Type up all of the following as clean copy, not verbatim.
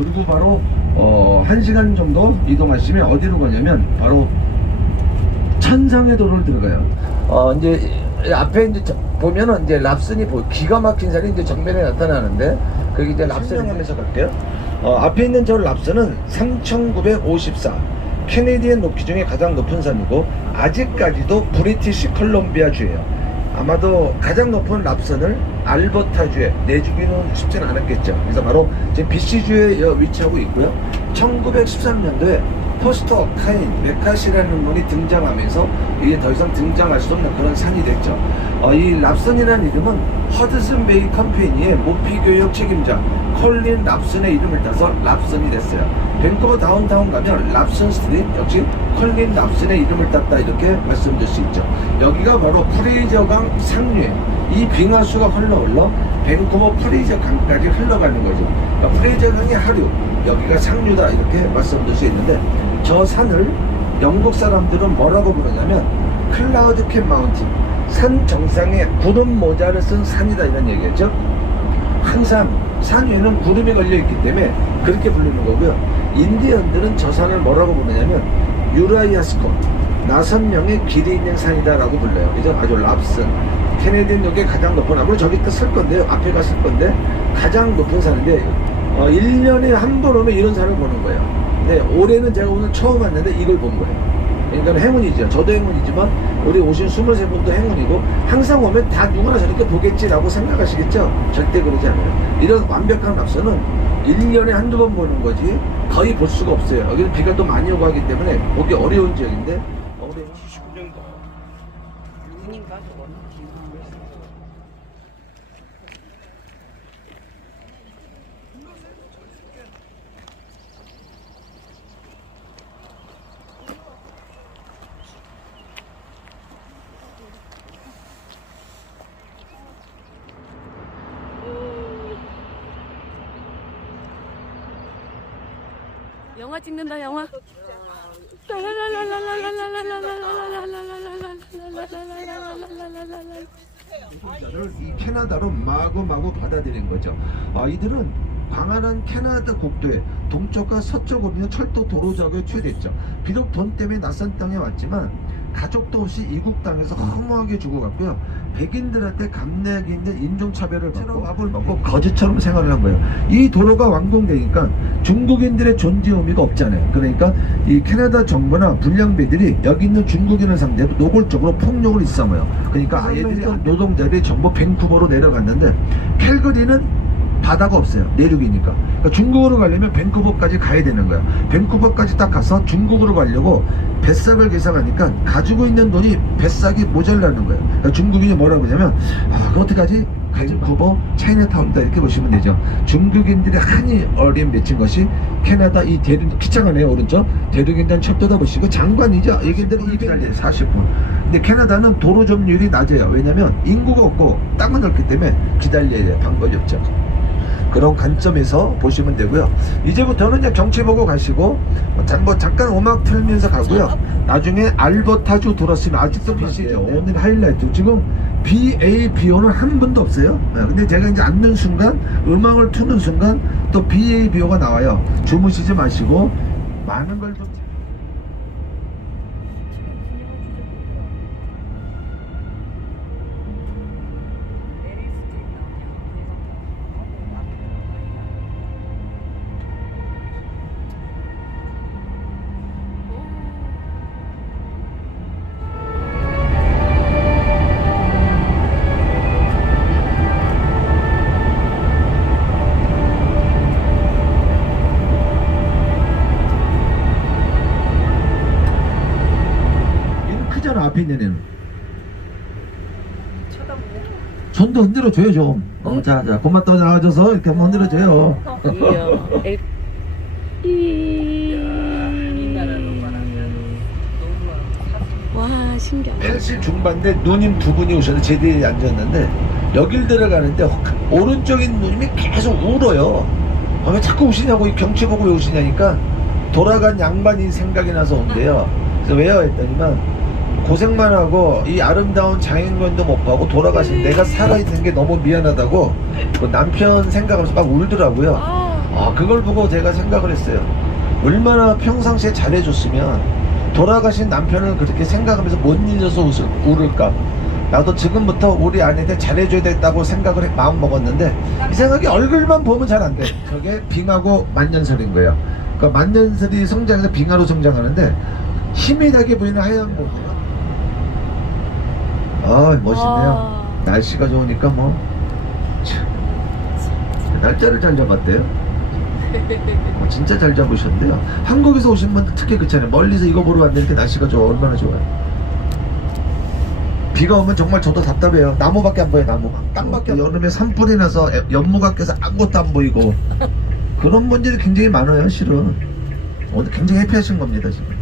그리고 바로 1시간 정도 이동하시면 어디로 가냐면 바로 천상의 도로를 들어가요. 이제 앞에 이제 보면은 이제 랍슨이 기가 막힌 산이 이제 정면에 나타나는데 거기 이제 랍슨 하면서 갈게요. 앞에 있는 저 랍슨은 3,954 캐네디언 높이 중에 가장 높은 산이고 아직까지도 브리티시 컬럼비아 주예요. 아마도 가장 높은 랍슨을 알버타주에 내주기는 쉽지는 않았겠죠. 그래서 바로 지금 BC주에 위치하고 있고요. 1913년도에 포스터 카인 메카시라는 분이 등장하면서 이게 더 이상 등장할 수 없는 그런 산이 됐죠. 이 랍슨이라는 이름은 허드슨 베이 컴퍼니의 모피 교육 책임자 콜린 랍슨의 이름을 따서 랍슨이 됐어요. 밴쿠버 다운타운 가면 랍슨 스트릿 역시 콜린 랍슨의 이름을 땄다 이렇게 말씀드릴 수 있죠. 여기가 바로 프레이저강 상류에 이 빙하수가 흘러 밴쿠버 프레이저 강까지 흘러가는 거죠. 그러니까 프레이저 강이 하류, 여기가 상류다 이렇게 말씀드릴 수 있는데 저 산을 영국 사람들은 뭐라고 부르냐면 클라우드 캡 마운틴, 산 정상에 구름 모자를 쓴 산이다 이런 얘기겠죠. 항상 산 위에는 구름이 걸려 있기 때문에 그렇게 부르는 거고요. 인디언들은 저 산을 뭐라고 부르냐면 유라이아 스콧, 5명의 길이 있는 산이다 라고 불러요. 그래서 아주 랍슨 캐네디언 역에 가장 높은, 앞으로 저기 또 쓸 건데요, 앞에 가 쓸 건데 가장 높은 산인데 1년에 한 번 오면 이런 산을 보는 거예요. 근데 올해는 제가 오늘 처음 왔는데 이걸 본 거예요. 그러니까 행운이죠. 저도 행운이지만 우리 오신 23분도 행운이고, 항상 오면 다 누구나 저렇게 보겠지라고 생각하시겠죠? 절대 그러지 않아요. 이런 완벽한 랍슨은 1년에 한두 번 보는 거지 거의 볼 수가 없어요. 여기는 비가 또 많이 오고 하기 때문에 보기 어려운 지역인데 올해 79년도 누님과 저거는 영화 찍는다 영화. 이 캐나다로 마구마구 받아들인 거죠. 이들은 광활한 캐나다 국도에 동쪽과 서쪽으로 있는 철도 도로 작업에 취했죠. 비록 돈 때문에 낯선 땅에 왔지만 가족도 없이 이국 땅에서 허무하게 죽어갔고요. 백인들한테 감내하기 있는 인종차별을 받고 밥을 먹고 거지처럼 생활을 한 거예요. 이 도로가 완공되니까 중국인들의 존재 의미가 없잖아요. 그러니까 이 캐나다 정부나 불량배들이 여기 있는 중국인을 상대로 노골적으로 폭력을 일삼아요. 그러니까 아이들이 노동자들이 전부 밴쿠버로 내려갔는데 캘거리는 바다가 없어요. 내륙이니까. 그러니까 중국으로 가려면 밴쿠버까지 가야 되는 거예요. 밴쿠버까지 딱 가서 중국으로 가려고 뱃삭을 계산하니까 가지고 있는 돈이 뱃삭이 모자라는 거예요. 그러니까 중국인이 뭐라고 하냐면 그거 어떡하지? 밴쿠버 차이나타운이다 이렇게 보시면 되죠. 중국인들이 한이 어린 맺힌 것이 캐나다 이 대륙 기차가네요. 오른쪽 대륙인단 첩도다 보시고 장관이죠. 얘기들이 200년 40분. 근데 캐나다는 도로 점유율이 낮아요. 왜냐면 인구가 없고 땅은 넓기 때문에 기다려야 돼요. 방법이 없죠. 그런 관점에서 보시면 되고요. 이제부터는 이제 경치 보고 가시고 잠깐 음악 틀면서 가고요. 나중에 알버타주 돌았으면 아직도 비시죠. 오늘 하이라이트 지금 BABO는 한 분도 없어요. 근데 제가 이제 앉는 순간 음악을 트는 순간 또 BABO가 나와요. 주무시지 마시고 많은 걸 좀 앞에 있는 애는 손도 흔들어줘요 좀. 자 고맙다 나와줘서 이렇게 한번 흔들어줘요. 와 신기하다. 80 중반대 누님 두 분이 오셔서 제 뒤에 앉았는데 여길 들어가는데 오른쪽인 누님이 계속 울어요. 왜 자꾸 우시냐고, 이 경치 보고 왜 우시냐니까 돌아간 양반이 생각이 나서 온대요. 그래서 왜요 했더니만 고생만 하고 이 아름다운 장인권도 못 봐고 돌아가신 내가 살아있는 게 너무 미안하다고 그 남편 생각하면서 막 울더라고요. 그걸 보고 제가 생각을 했어요. 얼마나 평상시에 잘해줬으면 돌아가신 남편을 그렇게 생각하면서 못 잊어서 울을까. 나도 지금부터 우리 아내한테 잘해줘야 되겠다고 생각을 마음 먹었는데 이 생각이 얼굴만 보면 잘 안 돼. 저게 빙하고 만년설인 거예요. 그러니까 만년설이 성장해서 빙하로 성장하는데 힘이 나게 보이는 하얀 거예요. 멋있네요. 날씨가 좋으니까 뭐 참, 날짜를 잘 잡았대요. 진짜 잘 잡으셨는데요. 한국에서 오신 분들 특히 그렇잖아요. 멀리서 이거 보러 왔는데 날씨가 좋아. 얼마나 좋아요. 비가 오면 정말 저도 답답해요. 나무밖에 안 보여요. 나무 땅밖에 안 보여요. 여름에 산불이 나서 연못가 껴서 아무것도 안 보이고 그런 분들이 굉장히 많아요. 실은 오늘 굉장히 해피하신 겁니다 지금.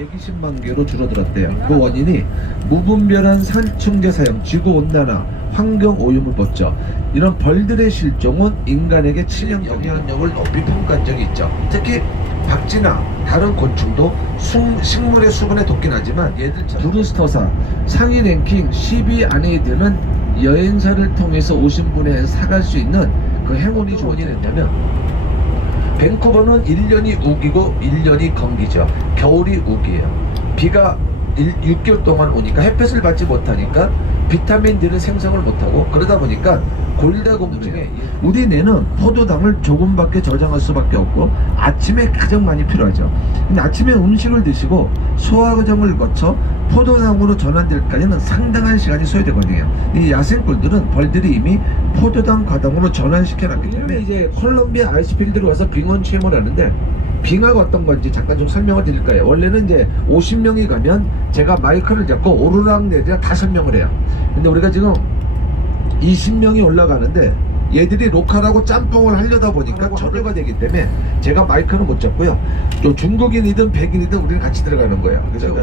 (120만 개로) 줄어들었대요. 그 원인이 무분별한 살충제 사용, 지구온난화, 환경오염을 벗죠. 이런 벌들의 실종은 인간에게 치명적 영향력을 높이 평가한 적이 있죠. 특히 박쥐나 다른 곤충도 식물의 수분에 돕긴 하지만 얘들처럼 브루스터사 상위 랭킹 10위 안에 드는 여행사를 통해서 오신 분에 사갈 수 있는 그 행운이 원인이냐면 밴쿠버는 1년이 우기고 1년이 건기죠. 겨울이 우기예요. 비가 6개월 동안 오니까 햇볕을 받지 못하니까 비타민 D를 생성을 못하고 그러다 보니까 골다공증에 우리 뇌는 포도당을 조금밖에 저장할 수밖에 없고 아침에 가장 많이 필요하죠. 근데 아침에 음식을 드시고 소화 과정을 거쳐 포도당으로 전환될 까지는 상당한 시간이 소요되거든요. 이 야생꿀들은 벌들이 이미 포도당 과당으로 전환시켜놨기 때문에 이제 콜롬비아 아이스필드로 가서 빙원 체험을 하는데 빙하가 어떤 건지 잠깐 좀 설명을 드릴 거예요. 원래는 이제 50명이 가면 제가 마이크를 잡고 오르락내리락 다 설명을 해요. 근데 우리가 지금 20명이 올라가는데 얘들이 로컬하고 짬뽕을 하려다 보니까 저조가 되기 때문에 제가 마이크는 못 잡고요. 또 중국인이든 백인이든 우리는 같이 들어가는 거예요. 그래서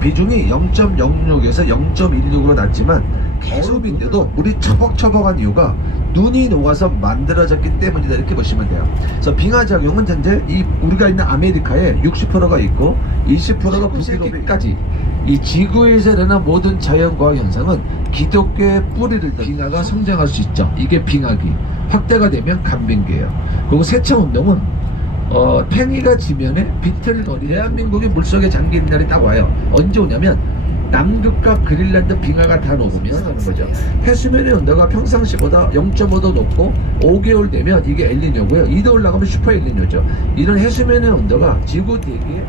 비중이 0.06에서 0.16으로 낮지만 계급인데도 물이 처벅처벅한 이유가 눈이 녹아서 만들어졌기 때문이다 이렇게 보시면 돼요. 그래서 빙하작용은 현재 우리가 있는 아메리카에 60%가 있고 20%가 북유럽까지 이 지구에서 일어나는 모든 자연과학 현상은 기독교의 뿌리를 든 빙하가 성장할 수 있죠. 이게 빙하기. 확대가 되면 간빙기예요. 그리고 세차운동은 팽이가 지면에 비틀거리 대한민국이 물속에 잠긴 날이 딱 와요. 언제 오냐면 남극과 그린란드 빙하가 다 녹으면 하는 거죠. 해수면의 온도가 평상시보다 0.5도 높고 5개월 되면 이게 엘니뇨고요. 2도 올라가면 슈퍼 엘니뇨죠. 이런 해수면의 온도가 지구 대기에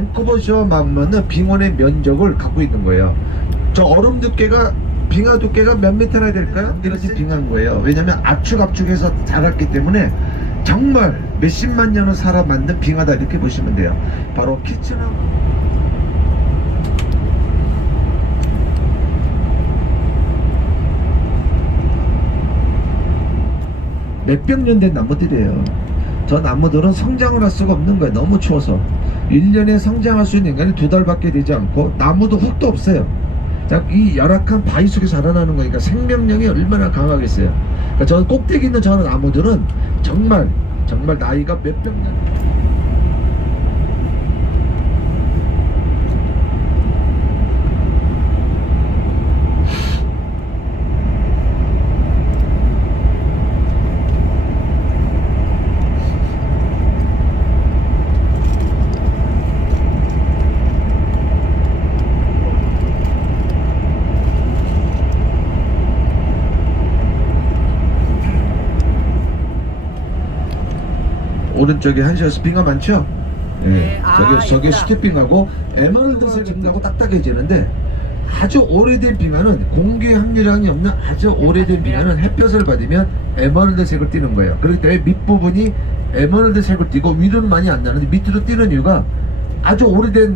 밴쿠버셔만은 빙원의 면적을 갖고 있는 거예요. 저 얼음 두께가 빙하 두께가 몇 미터나 될까요? 이렇게 빙한 거예요. 왜냐면 압축해서 자랐기 때문에 정말 몇십만 년을 살아 만든 빙하다 이렇게 보시면 돼요. 바로 키츠나 몇백 년 된 나무들이에요. 저 나무들은 성장을 할 수가 없는 거예요. 너무 추워서 1년에 성장할 수 있는 인간이 2달밖에 되지 않고 나무도 흙도 없어요. 자, 이 열악한 바위 속에서 자라나는 거니까 생명력이 얼마나 강하겠어요. 그러니까 저 꼭대기 있는 저 나무들은 정말 나이가 몇백 년. 오른쪽에 한시어스 빙하 많죠? 예. 저게 있다. 슈티빙하고 에메랄드색 빙하고 딱딱해지는데 아주 오래된 빙하는 공기 함유량이 없는 아주 오래된 빙하는 햇볕을 받으면 에메랄드색을 띠는 거예요. 그렇기 때문에 밑부분이 에메랄드색을 띠고 위로는 많이 안 나는데 밑으로 띠는 이유가 아주 오래된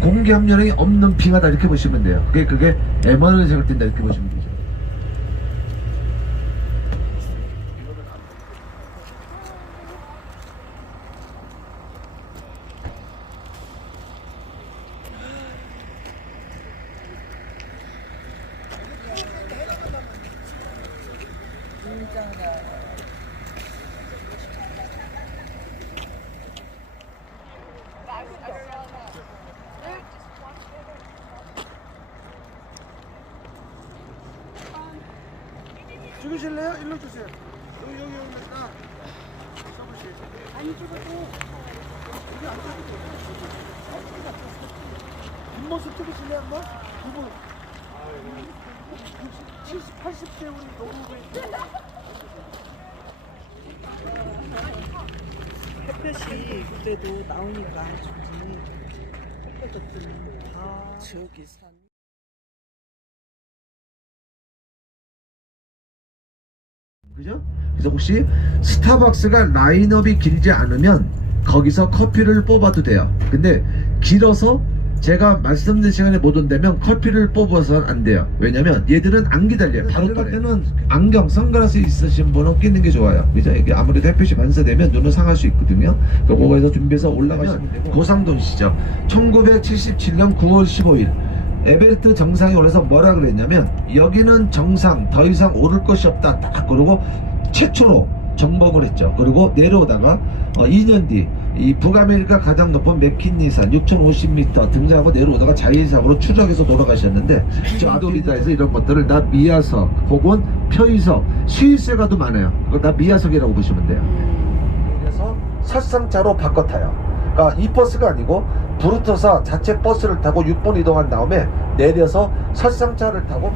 공기 함유량이 없는 빙하다 이렇게 보시면 돼요. 그게 에메랄드색을 띈다 이렇게 보시면 되죠. 죽으실래요? 일로 주세요. 여기 딱 써보세요. 안 죽어도 여기 안 죽어도 뒷모습 찍으실래요 한번? 두분 70, 80대 우리 노부부 햇볕이 그때도 나오니까 좋지. 햇볕 없으면 다 저기 산. 그죠? 그래서 혹시 스타벅스가 라인업이 길지 않으면 거기서 커피를 뽑아도 돼요. 근데 길어서 제가 말씀드린 시간에 못 온다면 커피를 뽑아서는 안 돼요. 왜냐면 얘들은 안 기다려요. 바로 갈 때는 안경, 선글라스 있으신 분은 끼는 게 좋아요. 그죠? 이게 아무래도 햇빛이 반사되면 눈은 상할 수 있거든요. 그거에서 준비해서 올라가시면 되고 고상돈 시죠. 1977년 9월 15일 에베레스트 정상에 올라서 뭐라 그랬냐면 여기는 정상 더 이상 오를 것이 없다 딱 그러고 최초로 정복을 했죠. 그리고 내려오다가 2년 뒤 이 북아메리카 가장 높은 맥킨리산 6050m 등장하고 내려오다가 자연사고로 추락해서 돌아가셨는데 저 아도리다에서 이런 것들을 다 미야석 혹은 표이석 스위스에 가도 많아요. 그걸 다 미야석이라고 보시면 돼요. 그래서 설상차로 바꿔 타요. 그러니까 이 버스가 아니고 브루토사 자체 버스를 타고 6분 이동한 다음에 내려서 설상차를 타고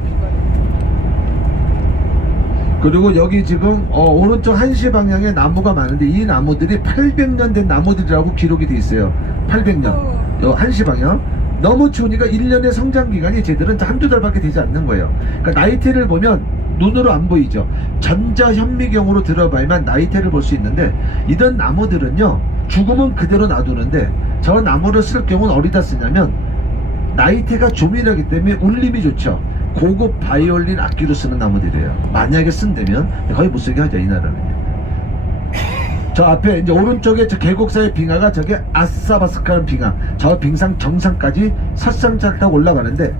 그리고 여기 지금 오른쪽 1시 방향에 나무가 많은데 이 나무들이 800년 된 나무들이라고 기록이 돼 있어요. 800년 1시 방향 너무 추우니까 1년의 성장 기간이 쟤들은 한두 달밖에 되지 않는 거예요. 그러니까 나이테를 보면 눈으로 안 보이죠. 전자현미경으로 들어봐야만 나이테를 볼 수 있는데 이런 나무들은요 죽으면 그대로 놔두는데 저 나무를 쓸 경우는 어디다 쓰냐면 나이테가 조밀하기 때문에 울림이 좋죠. 고급 바이올린 악기로 쓰는 나무들이에요. 만약에 쓴다면 거의 못 쓰게 하죠 이 나라는요. 저 앞에 이제 오른쪽에 저 계곡사의 빙하가 저게 아사바스카는 빙하. 저 빙상 정상까지 설상차를 타고 올라가는데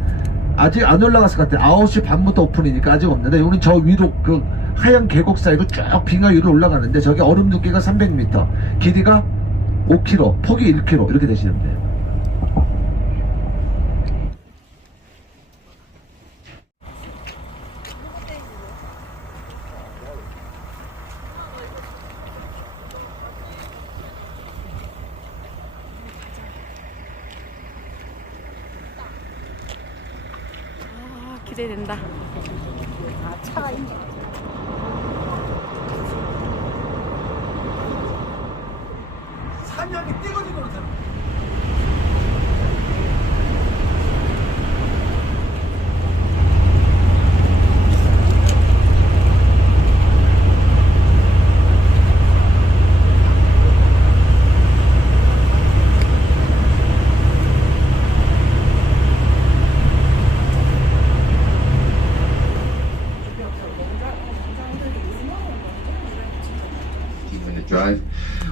아직 안 올라갔을 것 같아요. 9시 반부터 오픈이니까 아직 없는데 우리는 저 위로 그 하얀 계곡 사이로 쭉 빙하 위로 올라가는데 저게 얼음 두께가 300m 길이가 5km 폭이 1km 이렇게 되시면 돼요. 기대된다. 차가 있네. 산약이 띄거지고 그러잖아.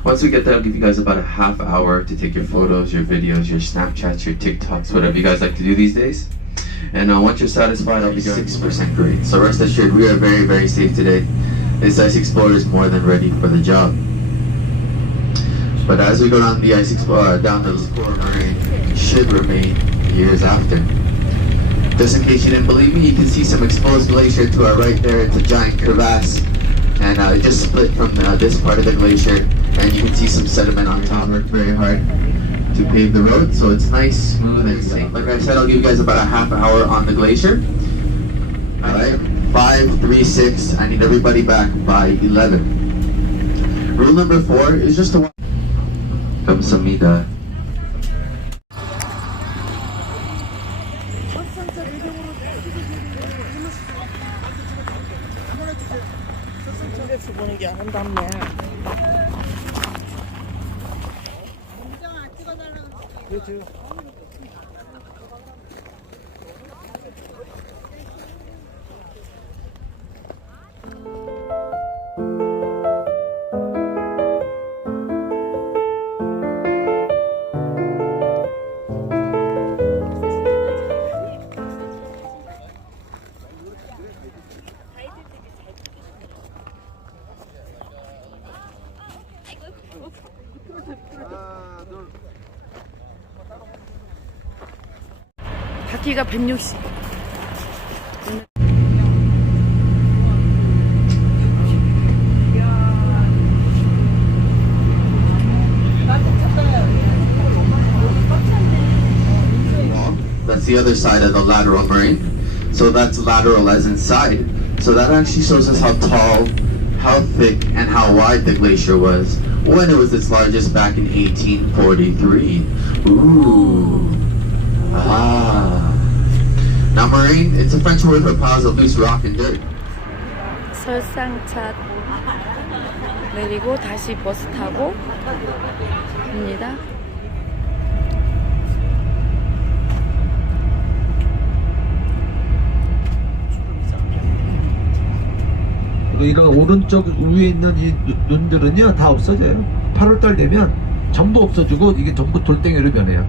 Once we get there, I'll give you guys about a half hour to take your photos, your videos, your Snapchats, your TikToks, whatever you guys like to do these days. And once you're satisfied, I'll be 6% grade. So rest assured, we are very, very safe today. This Ice Explorer is more than ready for the job. But as we go down the Ice Explorer, down the Explorer Marine, it should remain years after. Just in case you didn't believe me, you can see some exposed glacier to our right there. It's a giant crevasse, and it just split from this part of the glacier, and you can see some sediment on top. Worked very hard to pave the road, so it's nice, smooth, and safe. Like I said, I'll give you guys about a half hour on the glacier. Alright, 5, 3, 6. I need everybody back by 11. Rule number 4 is just to 감사합니다. 인덱스 보는 게 아름답네. 그렇죠. 바퀴가 160. That's the other side of the lateral marine. So that's lateral as in side. So that actually shows us how tall, how thick, and how wide the glacier was when it was its largest back in 1843. Ooh. Ah. Now marine, it's a French word for piles of loose rock and dirt. 설상차 내리고 다시 버스 타고 갑니다. 이런 오른쪽 위에 있는 이 눈들은요 다 없어져요. 8월달 되면 전부 없어지고 이게 전부 돌덩이로 변해요.